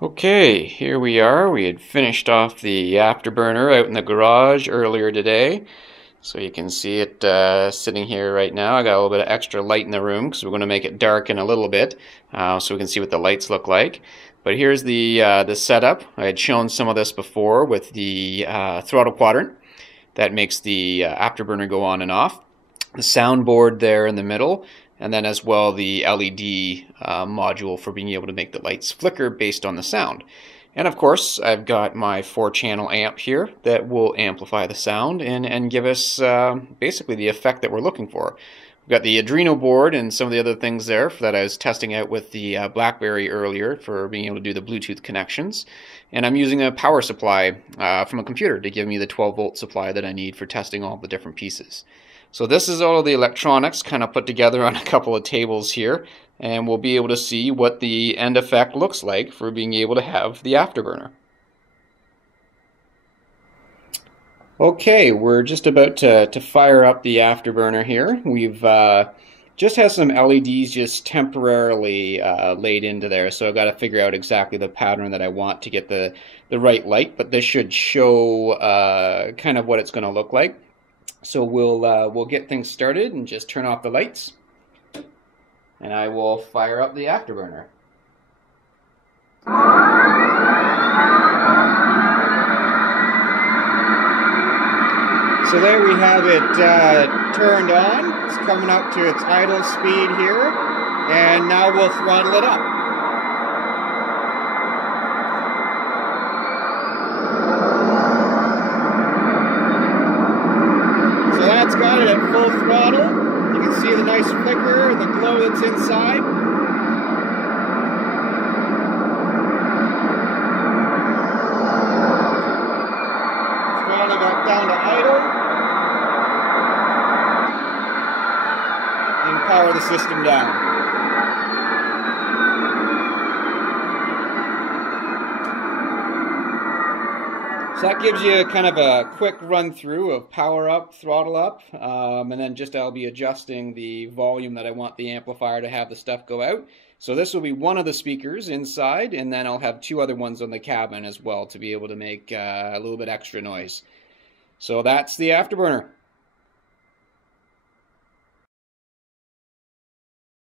Okay, here we are. We had finished off the afterburner out in the garage earlier today. So you can see it sitting here right now. I got a little bit of extra light in the room because we're going to make it dark in a little bit so we can see what the lights look like. But here's the setup. I had shown some of this before with the throttle quadrant that makes the afterburner go on and off. The soundboard there in the middle, and then as well the LED module for being able to make the lights flicker based on the sound. And of course I've got my 4-channel amp here that will amplify the sound and give us basically the effect that we're looking for. We've got the Arduino board and some of the other things there that I was testing out with the BlackBerry earlier for being able to do the Bluetooth connections. And I'm using a power supply from a computer to give me the 12-volt supply that I need for testing all the different pieces. So this is all of the electronics kind of put together on a couple of tables here, and we'll be able to see what the end effect looks like for being able to have the afterburner. Okay, we're just about to fire up the afterburner here. We've just has some LEDs just temporarily laid into there, so I've got to figure out exactly the pattern that I want to get the right light, but this should show kind of what it's going to look like. So we'll get things started and just turn off the lights, and I will fire up the afterburner. So there we have it turned on. It's coming up to its idle speed here, and now we'll throttle it up. So that's got it at full throttle. You can see the nice flicker and the glow that's inside. Throttle got down to idle. And power the system down. So that gives you kind of a quick run through of power up, throttle up, and then just I'll be adjusting the volume that I want the amplifier to have the stuff go out. So this will be one of the speakers inside, and then I'll have 2 other ones on the cabin as well to be able to make a little bit extra noise. So that's the afterburner.